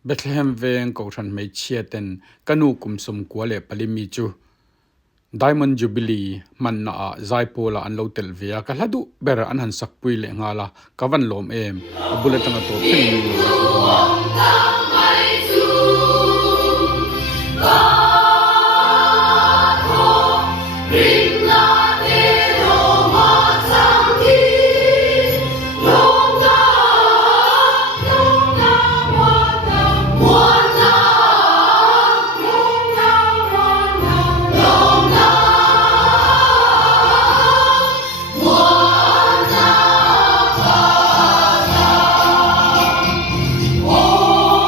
Bethlehem veng ko than mai chiaten kanu kum sum kwale palimi chu Diamond Jubilee man na a zaipola an lotel via ka hladu ber an han sakpui le ngala kavan lom em buletanga to pen Oh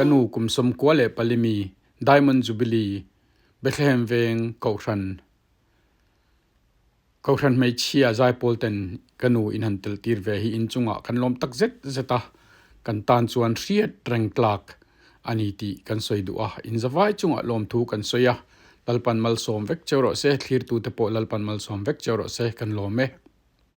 kanu kumsom kwale palimi Diamond Jubilee Bethlehem veng Kaushan mai chia zai polten kanu in hantel tir ve hi in chunga kan lom tak zeta kan tan chuan riat reng tlak ani ti kan soidu a in zawai chunga lom thu kan soya lalpan mal som vek chero se thlir tu te po lalpan mal som vek chero se kan lome